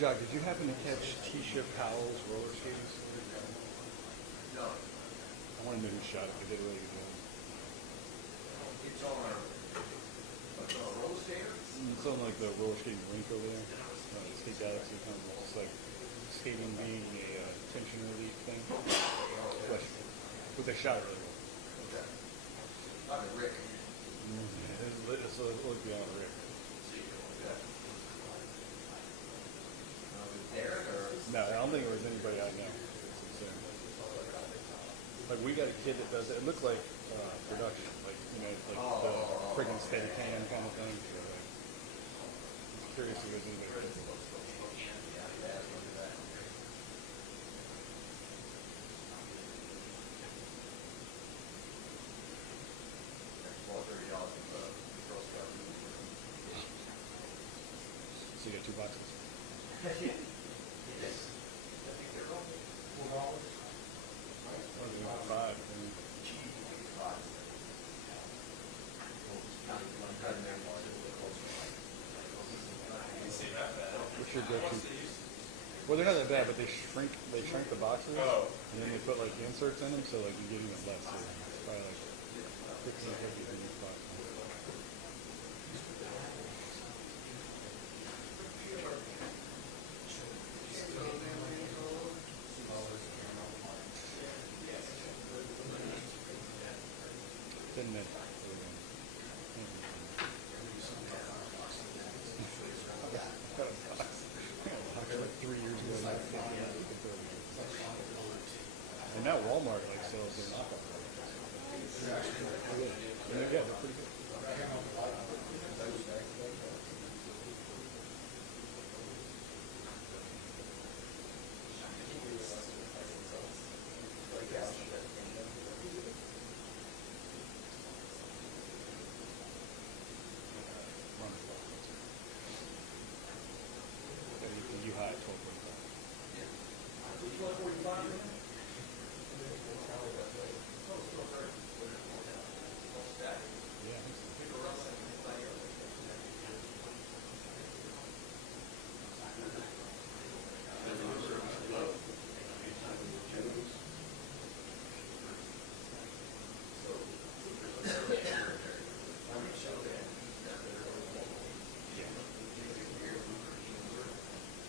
Jacques, did you happen to catch Tisha Powell's roller skates? No. I want to know who shot it. They did a really good job. It's on a roller skater? It's on like the roller skating rink over there. Skate Galaxy kind of looks like skating being a tension relief thing. But they shot it really well. Okay. I'm a Rick. It's a look beyond Rick. Derek or? No, I don't think it was anybody I know. It's insane. Like we got a kid that does it. It looks like production, like like the freaking Steadicam kind of thing. So, like, I'm curious if there's anybody. So you got 2 boxes. Yes. Five. What's your go-to? Well, they're not that bad, but they shrink the boxes, and then they put like inserts in them, so like you get even less. So it's probably like 650 in each box. Like 3 years ago. And now Walmart like sells their knockoff. Yeah, they're pretty good. You high at 12:45.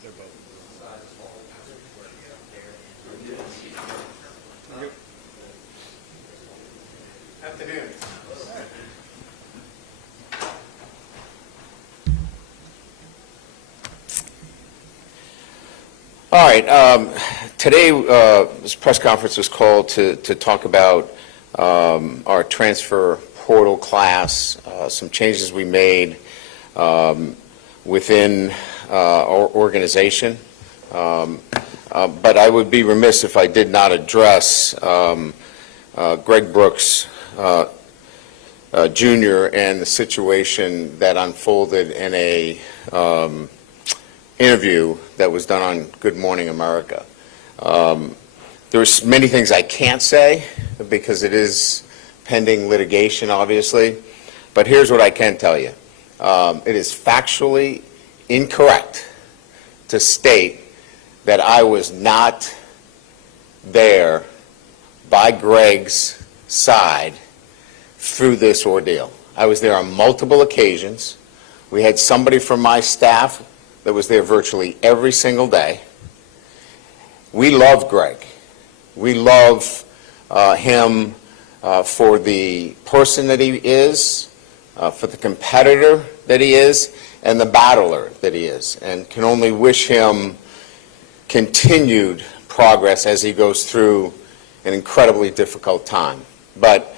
They're both. Afternoon. All right. Today, this press conference was called to talk about our transfer portal class, some changes we made within our organization. But I would be remiss if I did not address Greg Brooks Jr. and the situation that unfolded in a interview that was done on Good Morning America. There's many things I can't say because it is pending litigation, obviously, but here's what I can tell you. It is factually incorrect to state that I was not there by Greg's side through this ordeal. I was there on multiple occasions. We had somebody from my staff that was there virtually every single day. We love Greg. We love him for the person that he is, for the competitor that he is, and the battler that he is, and can only wish him continued progress as he goes through an incredibly difficult time. But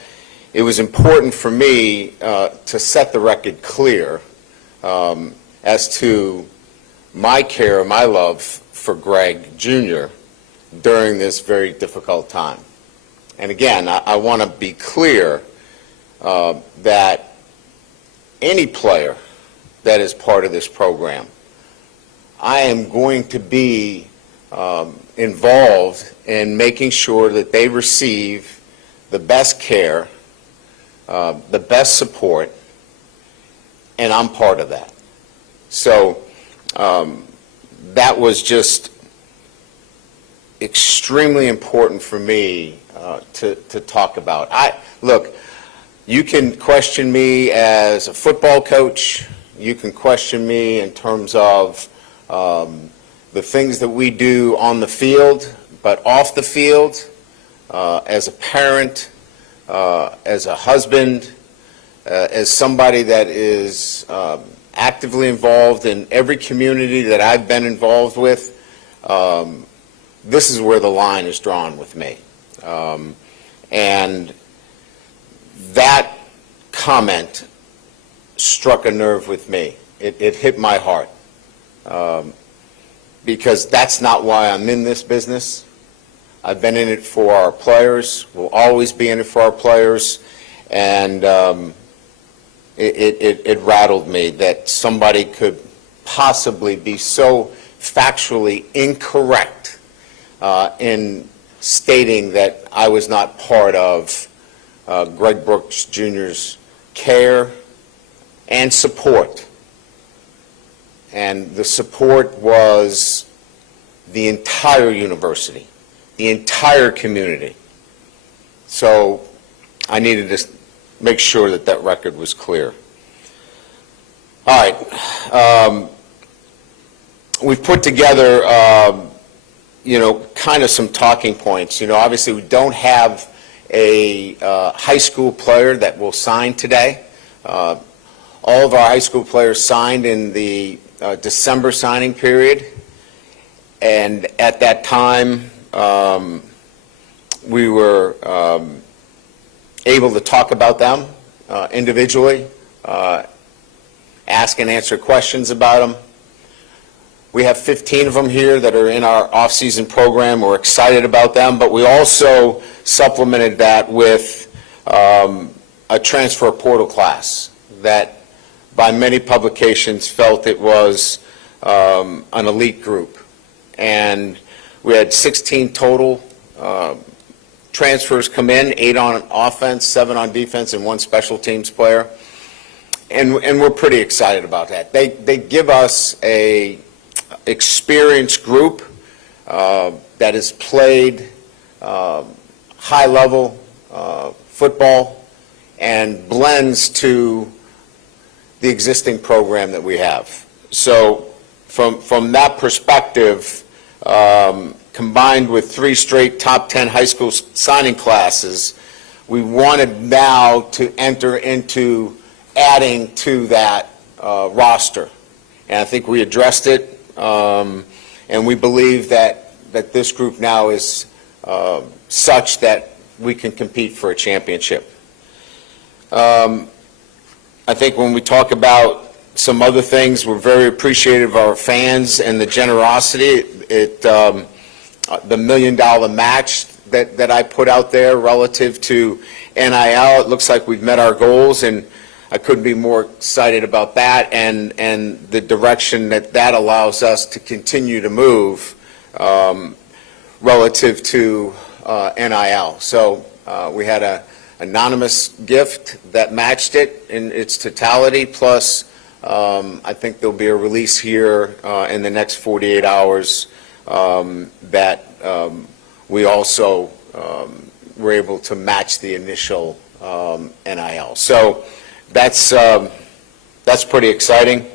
it was important for me to set the record clear as to my care, my love for Greg Jr. during this very difficult time. And again, I want to be clear that any player that is part of this program, I am going to be involved in making sure that they receive the best care, the best support, and I'm part of that. So that was just extremely important for me to talk about. Look, you can question me as a football coach. You can question me in terms of the things that we do on the field, but off the field, as a parent, as a husband, as somebody that is actively involved in every community that I've been involved with, this is where the line is drawn with me. And that comment struck a nerve with me. It hit my heart. Because that's not why I'm in this business. I've been in it for our players. We'll always be in it for our players. And it rattled me that somebody could possibly be so factually incorrect in stating that I was not part of Greg Brooks Jr.'s care and support. And the support was the entire university, the entire community. So I needed to make sure that that record was clear. All right. We've put together, kind of some talking points. Obviously we don't have a high school player that will sign today. All of our high school players signed in the December signing period, and at that time we were able to talk about them individually, ask and answer questions about them. We have 15 of them here that are in our off-season program. We're excited about them, but we also supplemented that with a transfer portal class that by many publications felt it was an elite group. And we had 16 total transfers come in, 8 on offense, 7 on defense, and 1 special teams player. And we're pretty excited about that. They give us a experienced group that has played high-level football and blends to the existing program that we have. So from that perspective, combined with 3 straight top 10 high school signing classes, we wanted now to enter into adding to that roster. And I think we addressed it, and we believe that this group now is such that we can compete for a championship. I think when we talk about some other things, we're very appreciative of our fans and the generosity. The $1 million match that I put out there relative to NIL, it looks like we've met our goals, and I couldn't be more excited about that and the direction that allows us to continue to move relative to NIL. So we had an anonymous gift that matched it in its totality, plus I think there'll be a release here in the next 48 hours that we also were able to match the initial NIL. So that's pretty exciting.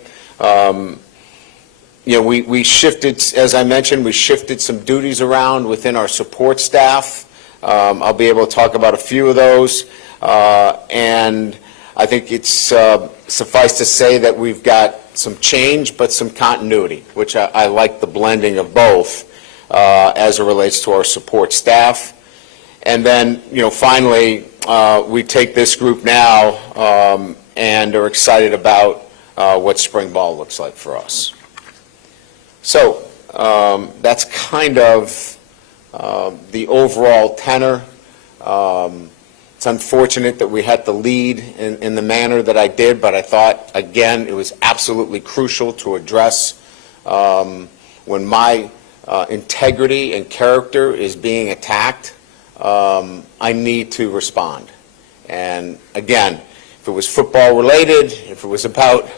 We shifted, as I mentioned, we shifted some duties around within our support staff. I'll be able to talk about a few of those, and I think it's suffice to say that we've got some change but some continuity, which I like the blending of both as it relates to our support staff. And then, finally, we take this group now and are excited about what spring ball looks like for us. So that's kind of the overall tenor. It's unfortunate that we had to lead in the manner that I did, but I thought, again, it was absolutely crucial to address when my integrity and character is being attacked. I need to respond. And again, if it was football related, if it was about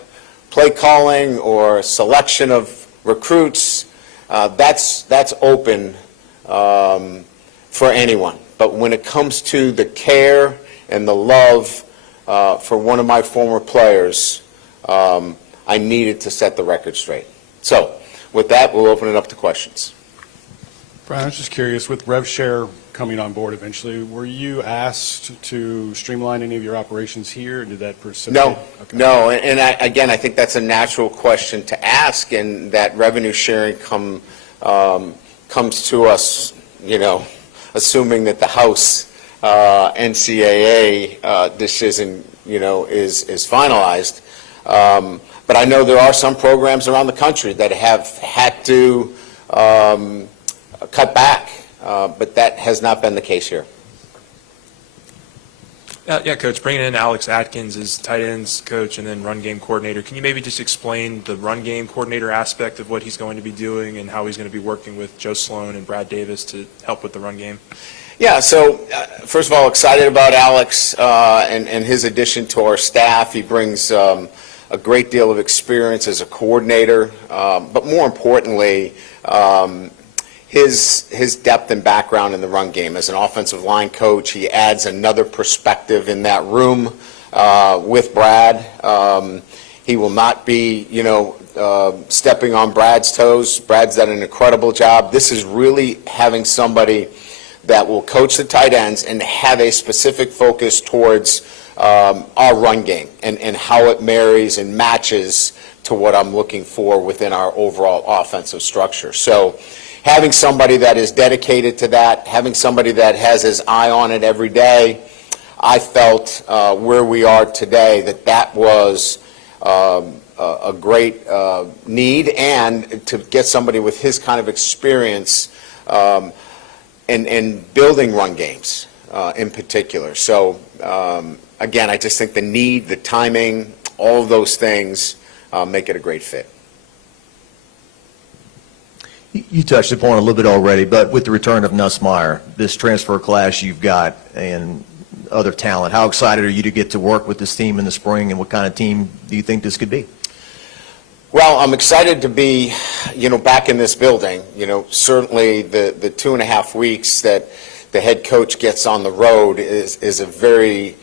play calling or selection of recruits, that's open for anyone. But when it comes to the care and the love for one of my former players, I needed to set the record straight. So with that, we'll open it up to questions. Brian, I was just curious, with RevShare coming on board eventually, were you asked to streamline any of your operations here? Or did that precipitate? No, Okay. no, and again, I think that's a natural question to ask, and that revenue sharing comes to us, assuming that the House NCAA decision, is finalized. But I know there are some programs around the country that have had to cut back, but that has not been the case here. Yeah, Coach, bringing in Alex Atkins as tight ends coach and then run game coordinator, can you maybe just explain the run game coordinator aspect of what he's going to be doing and how he's going to be working with Joe Sloan and Brad Davis to help with the run game? Yeah, so first of all, excited about Alex and his addition to our staff. He brings a great deal of experience as a coordinator, but more importantly, his depth and background in the run game. As an offensive line coach, he adds another perspective in that room with Brad. He will not be, stepping on Brad's toes. Brad's done an incredible job. This is really having somebody that will coach the tight ends and have a specific focus towards our run game and how it marries and matches to what I'm looking for within our overall offensive structure. So having somebody that is dedicated to that, having somebody that has his eye on it every day, I felt where we are today that was a great need, and to get somebody with his kind of experience in building run games in particular. So again, I just think the need, the timing, all of those things make it a great fit. You touched upon it a little bit already, but with the return of Nussmeier, this transfer class you've got and other talent, how excited are you to get to work with this team in the spring, and what kind of team do you think this could be? Well, I'm excited to be, back in this building. Certainly the 2.5 weeks that the head coach gets on the road is a very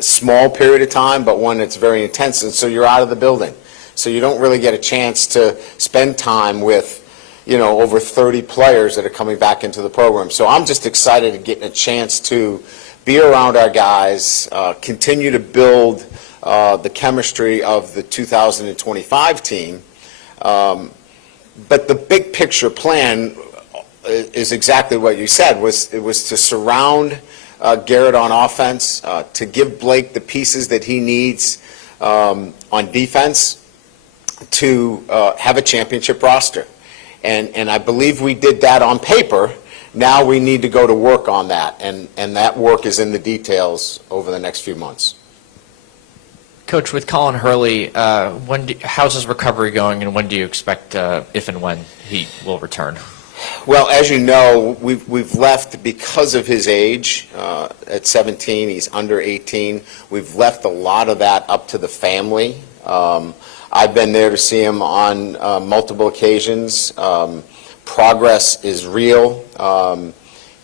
small period of time, but one that's very intense, and so you're out of the building. So you don't really get a chance to spend time with, over 30 players that are coming back into the program. So I'm just excited to get a chance to be around our guys, continue to build the chemistry of the 2025 team. But the big picture plan is exactly what you said, it was to surround Garrett on offense, to give Blake the pieces that he needs on defense, to have a championship roster. And I believe we did that on paper. Now we need to go to work on that, and that work is in the details over the next few months. Coach, with Colin Hurley, how's his recovery going, and when do you expect, if and when, he will return? Well, as you know, we've left because of his age. At 17, he's under 18. We've left a lot of that up to the family. I've been there to see him on multiple occasions. Progress is real.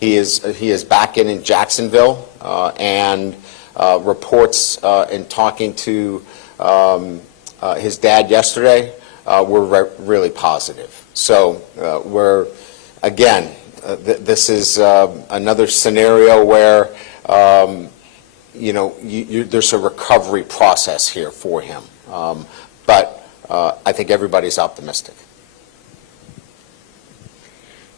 He is back in Jacksonville, and reports in talking to his dad yesterday were really positive. So again, this is another scenario where there's a recovery process here for him. But I think everybody's optimistic.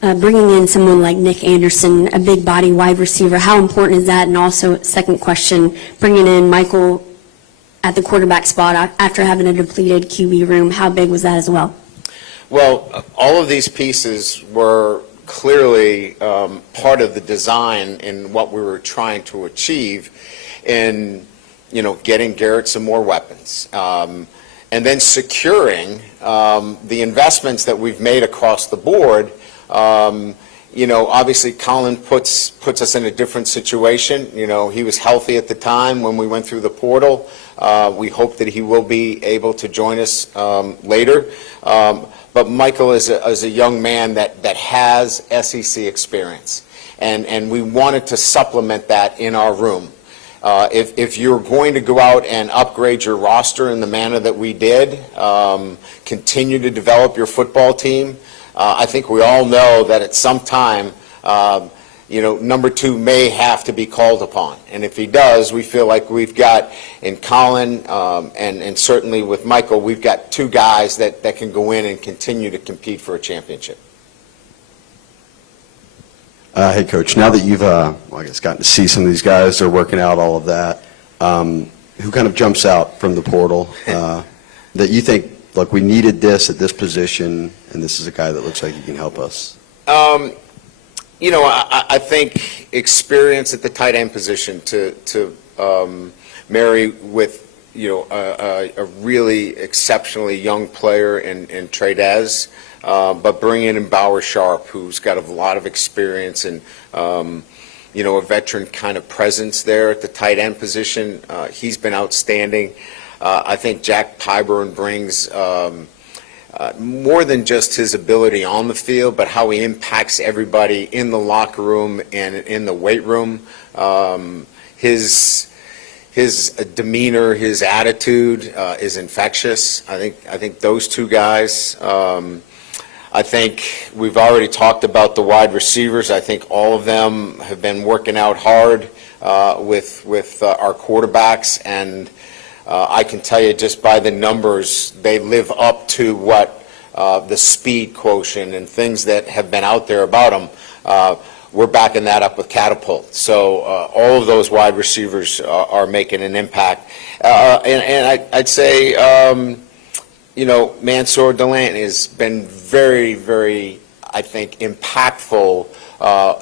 Bringing in someone like Nick Anderson, a big body wide receiver, how important is that? And also, second question, bringing in Michael at the quarterback spot after having a depleted QB room, how big was that as well? Well, all of these pieces were clearly part of the design in what we were trying to achieve in, getting Garrett some more weapons. And then securing the investments that we've made across the board, Obviously Colin puts us in a different situation. He was healthy at the time when we went through the portal. We hope that he will be able to join us later. But Michael is a young man that has SEC experience, and we wanted to supplement that in our room. If you're going to go out and upgrade your roster in the manner that we did, continue to develop your football team, I think we all know that at some time, number 2 may have to be called upon. And if he does, we feel like we've got in Colin and certainly with Michael, we've got 2 guys that can go in and continue to compete for a championship. Hey, Coach, now that you've, I guess, gotten to see some of these guys, they're working out all of that, who kind of jumps out from the portal that you think, look, we needed this at this position, and this is a guy that looks like he can help us? I think experience at the tight end position to marry with, a really exceptionally young player in Tradez, but bringing in Bauer Sharp, who's got a lot of experience and, a veteran kind of presence there at the tight end position. He's been outstanding. I think Jack Pyburn brings more than just his ability on the field, but how he impacts everybody in the locker room and in the weight room. His demeanor, his attitude is infectious. I think those 2 guys. I think we've already talked about the wide receivers. I think all of them have been working out hard with our quarterbacks, and I can tell you just by the numbers, they live up to what the speed quotient and things that have been out there about them. We're backing that up with Catapult. So all of those wide receivers are making an impact. And I'd say, Mansour Delant has been very, very, I think, impactful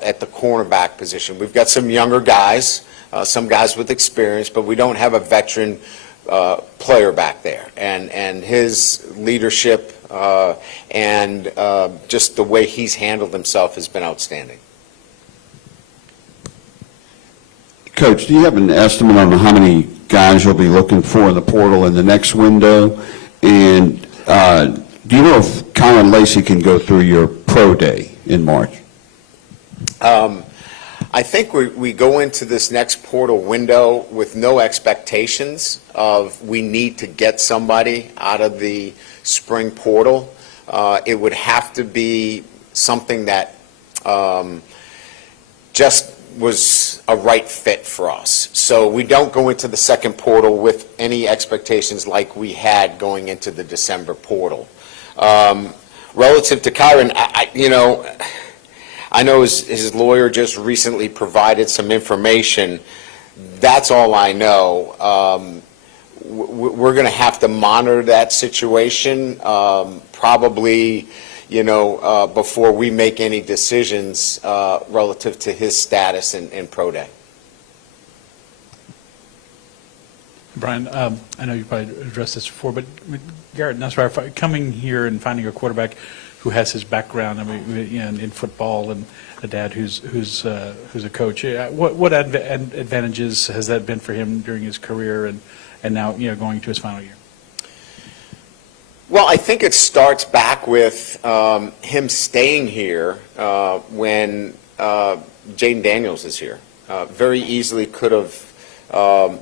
at the cornerback position. We've got some younger guys, some guys with experience, but we don't have a veteran player back there, and his leadership and just the way he's handled himself has been outstanding. Coach, do you have an estimate on how many guys you'll be looking for in the portal in the next window? And do you know if Colin Lacey can go through your pro day in March? I think we go into this next portal window with no expectations of we need to get somebody out of the spring portal. It would have to be something that just was a right fit for us. So we don't go into the second portal with any expectations like we had going into the December portal. Relative to Kyron, I know his lawyer just recently provided some information. That's all I know. We're going to have to monitor that situation probably, before we make any decisions relative to his status in Pro Day. Brian, I know you probably addressed this before, but Garrett Nussbauer, coming here and finding a quarterback who has his background, in football, and a dad who's a coach, what advantages has that been for him during his career and now going to his final year? Well, I think it starts back with him staying here when Jaden Daniels is here. Very easily could have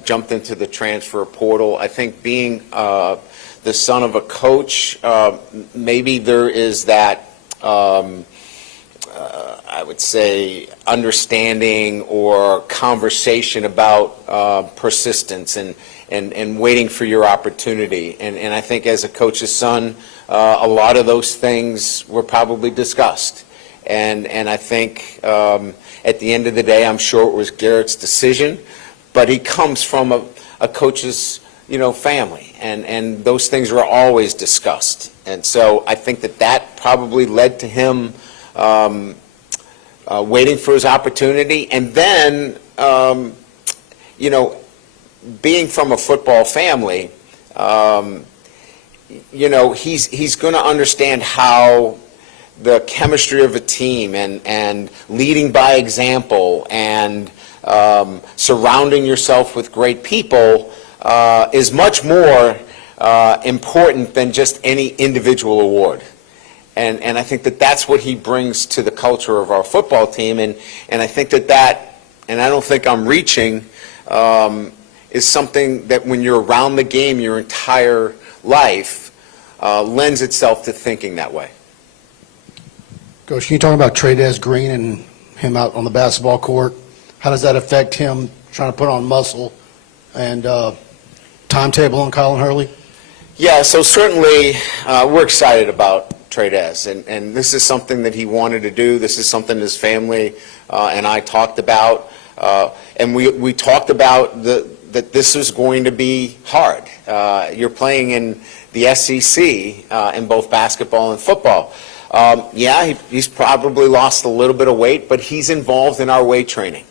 jumped into the transfer portal. I think being the son of a coach, maybe there is that, I would say, understanding or conversation about persistence and waiting for your opportunity. And I think as a coach's son, a lot of those things were probably discussed. And I think at the end of the day, I'm sure it was Garrett's decision, but he comes from a coach's family, and those things were always discussed. And so I think that probably led to him waiting for his opportunity. And then, being from a football family, he's going to understand how the chemistry of a team and leading by example and surrounding yourself with great people is much more important than just any individual award. And I think that that's what he brings to the culture of our football team. And I think that, and I don't think I'm reaching, is something that when you're around the game your entire life lends itself to thinking that way. Coach, can you talk about Trades Green and him out on the basketball court? How does that affect him trying to put on muscle and timetable on Colin Hurley? Yeah, so certainly we're excited about Trades, and this is something that he wanted to do. This is something his family and I talked about, and we talked about that this is going to be hard. You're playing in the SEC in both basketball and football. Yeah, he's probably lost a little bit of weight, but he's involved in our weight training.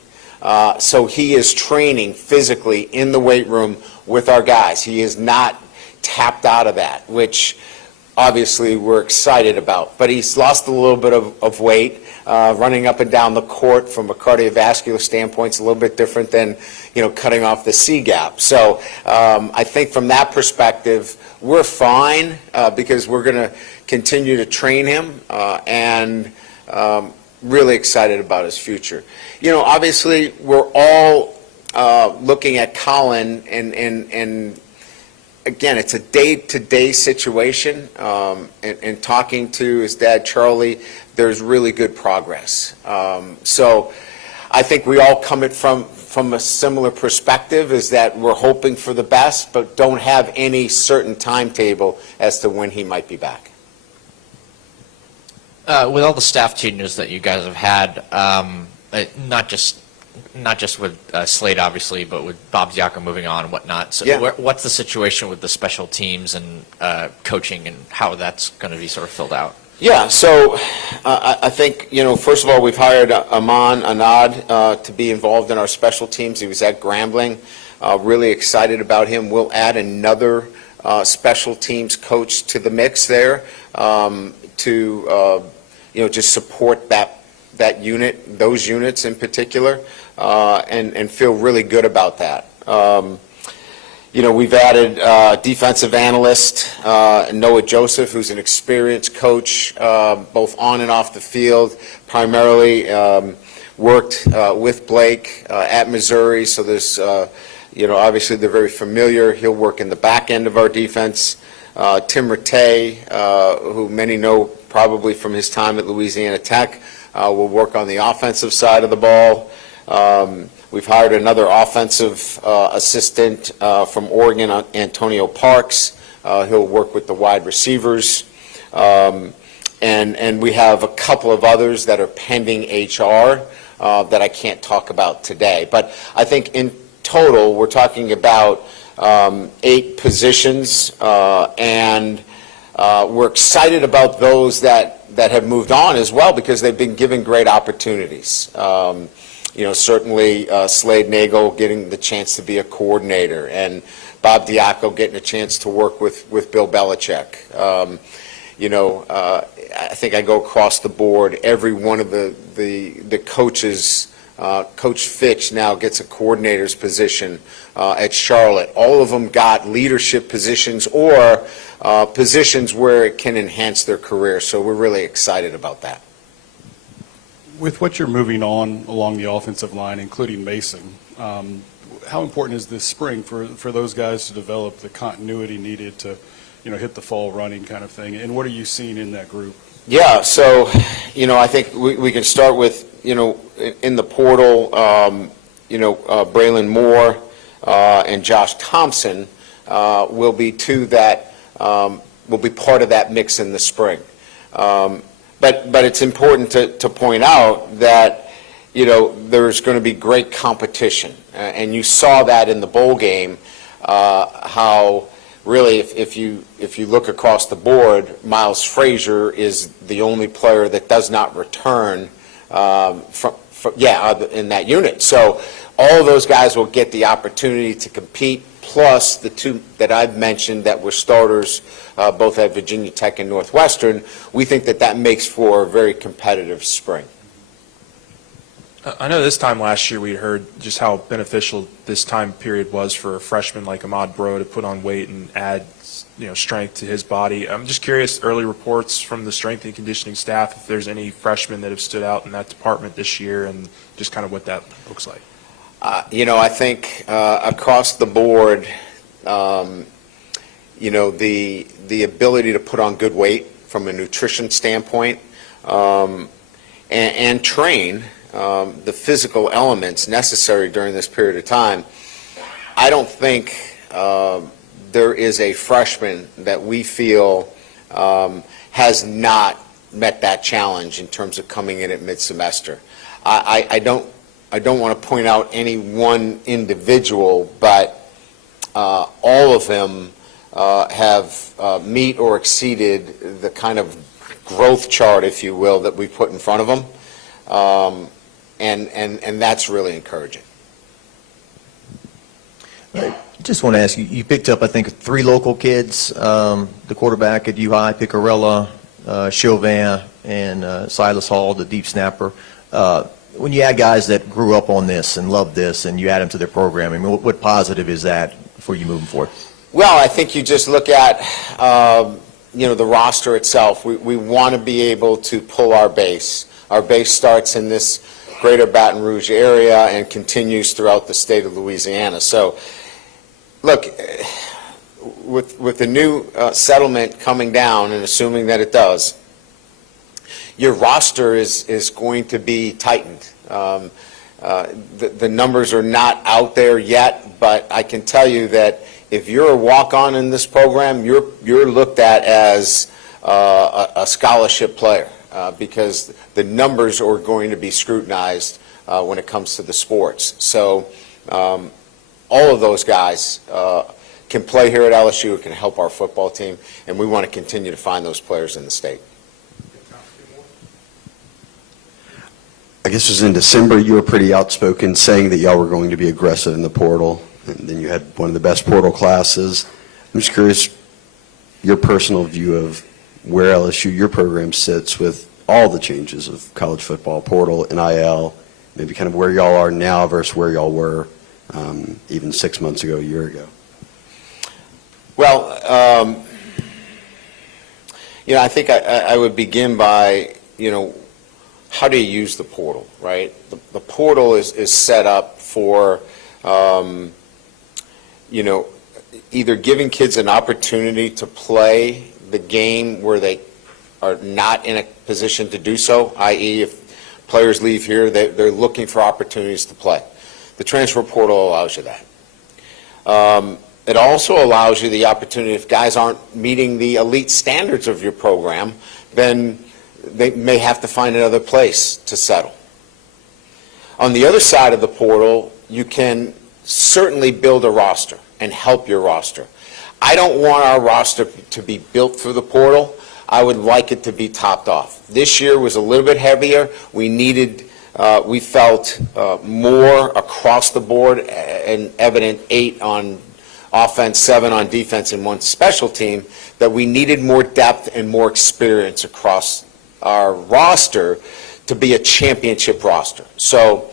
So he is training physically in the weight room with our guys. He is not tapped out of that, which obviously we're excited about. But he's lost a little bit of weight. Running up and down the court from a cardiovascular standpoint is a little bit different than, cutting off the C-gap. So I think from that perspective, we're fine because we're going to continue to train him and really excited about his future. Obviously, we're all looking at Colin and again, it's a day-to-day situation, and talking to his dad, Charlie, there's really good progress. So I think we all come at from a similar perspective, is that we're hoping for the best, but don't have any certain timetable as to when he might be back. With all the staff changes that you guys have had, not just with Slade, obviously, but with Bob Diaco moving on and whatnot. So Yeah. what's the situation with the special teams and coaching and how that's going to be sort of filled out? Yeah, so I think, first of all, we've hired Aman Anad to be involved in our special teams. He was at Grambling. Really excited about him. We'll add another special teams coach to the mix there to just support that unit, those units in particular, and feel really good about that. We've added defensive analyst Noah Joseph, who's an experienced coach, both on and off the field, primarily worked with Blake at Missouri, so there's, obviously they're very familiar. He'll work in the back end of our defense. Tim Rattay, who many know probably from his time at Louisiana Tech, will work on the offensive side of the ball. We've hired another offensive assistant from Oregon, Antonio Parks. He'll work with the wide receivers. And we have a couple of others that are pending HR that I can't talk about today. But I think in total, we're talking about 8 positions, and we're excited about those that have moved on as well because they've been given great opportunities. Certainly Slade Nagel getting the chance to be a coordinator, and Bob Diaco getting a chance to work with Bill Belichick. I think I go across the board. Every one of the coaches, Coach Fitch now gets a coordinator's position at Charlotte. All of them got leadership positions or positions where it can enhance their career. So we're really excited about that. With what you're moving on along the offensive line, including Mason, how important is this spring for those guys to develop the continuity needed to, hit the fall running kind of thing? And what are you seeing in that group? Yeah, so, I think we can start with, in the portal, Braylon Moore and Josh Thompson will be two that will be part of that mix in the spring. But it's important to point out that, there's going to be great competition. And you saw that in the bowl game, how really if you look across the board, Miles Frazier is the only player that does not return in that unit. So all of those guys will get the opportunity to compete, plus the two that I've mentioned that were starters, both at Virginia Tech and Northwestern, we think that that makes for a very competitive spring. I know this time last year we heard just how beneficial this time period was for a freshman like Ahmad Bro to put on weight and add, strength to his body. I'm just curious, early reports from the strength and conditioning staff, if there's any freshmen that have stood out in that department this year and just kind of what that looks like. I think across the board, the ability to put on good weight from a nutrition standpoint and train the physical elements necessary during this period of time. I don't think there is a freshman that we feel has not met that challenge in terms of coming in at mid-semester. I don't want to point out any one individual, but all of them have meet or exceeded the kind of growth chart, if you will, that we put in front of them, and that's really encouraging. Just want to ask you, you picked up, I think, 3 local kids, the quarterback at U-High, Picarella, Chauvin, and Silas Hall, the deep snapper. When you add guys that grew up on this and love this and you add them to their program, I mean, what positive is that for you moving forward? Well, I think you just look at, the roster itself. We want to be able to pull our base. Our base starts in this greater Baton Rouge area and continues throughout the state of Louisiana. So, look, with the new settlement coming down, and assuming that it does, your roster is going to be tightened. The numbers are not out there yet, but I can tell you that if you're a walk-on in this program, you're looked at as a scholarship player because the numbers are going to be scrutinized when it comes to the sports. So all of those guys can play here at LSU, it can help our football team, and we want to continue to find those players in the state. I guess it was in December, you were pretty outspoken saying that y'all were going to be aggressive in the portal, and then you had one of the best portal classes. I'm just curious, your personal view of where LSU, your program sits with all the changes of college football, portal, NIL, maybe kind of where y'all are now versus where y'all were even 6 months ago, a year ago. Well, I think I would begin by, how do you use the portal, right? The portal is set up for, either giving kids an opportunity to play the game where they are not in a position to do so, i.e. if players leave here, they're looking for opportunities to play. The transfer portal allows you that. It also allows you the opportunity, if guys aren't meeting the elite standards of your program, then they may have to find another place to settle. On the other side of the portal, you can certainly build a roster and help your roster. I don't want our roster to be built through the portal. I would like it to be topped off. This year was a little bit heavier. We felt more across the board and evident 8 on offense, 7 on defense, and 1 special team, that we needed more depth and more experience across our roster to be a championship roster. So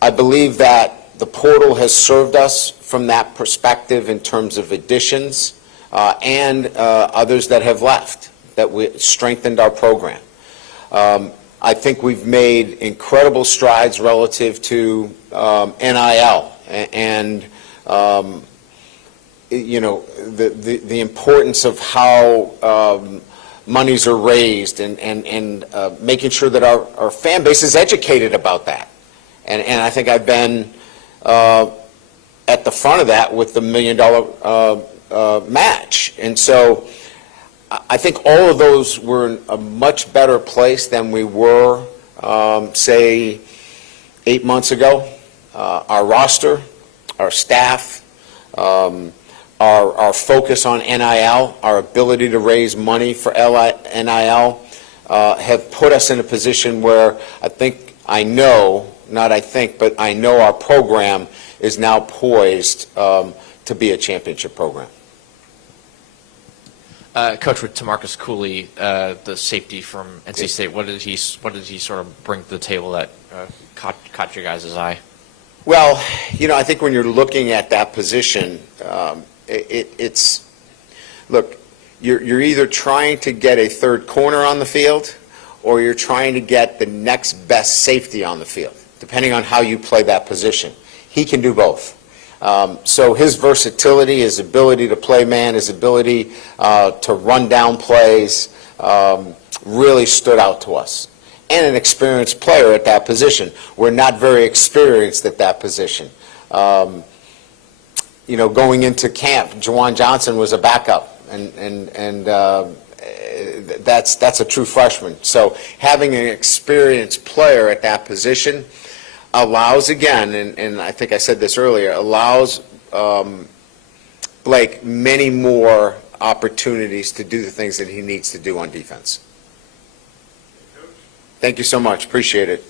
I believe that the portal has served us from that perspective in terms of additions and others that have left, that we strengthened our program. I think we've made incredible strides relative to NIL and the importance of how monies are raised and making sure that our fan base is educated about that. And I think I've been at the front of that with the $1 million match. And so I think all of those were in a much better place than we were, say, 8 months ago. Our roster, our staff, our focus on NIL, our ability to raise money for NIL have put us in a position where I know our program is now poised to to be a championship program. Coach, with Tamarcus Cooley, the safety from NC State, what did he sort of bring to the table that caught your guys' eye? Well, I think when you're looking at that position, look, you're either trying to get a third corner on the field or you're trying to get the next best safety on the field, depending on how you play that position. He can do both. So his versatility, his ability to play man, his ability to run down plays really stood out to us. And an experienced player at that position. We're not very experienced at that position. Going into camp, Jawan Johnson was a backup, and that's a true freshman. So having an experienced player at that position allows, again, and I think I said this earlier, allows Blake many more opportunities to do the things that he needs to do on defense. Thank you so much. Appreciate it.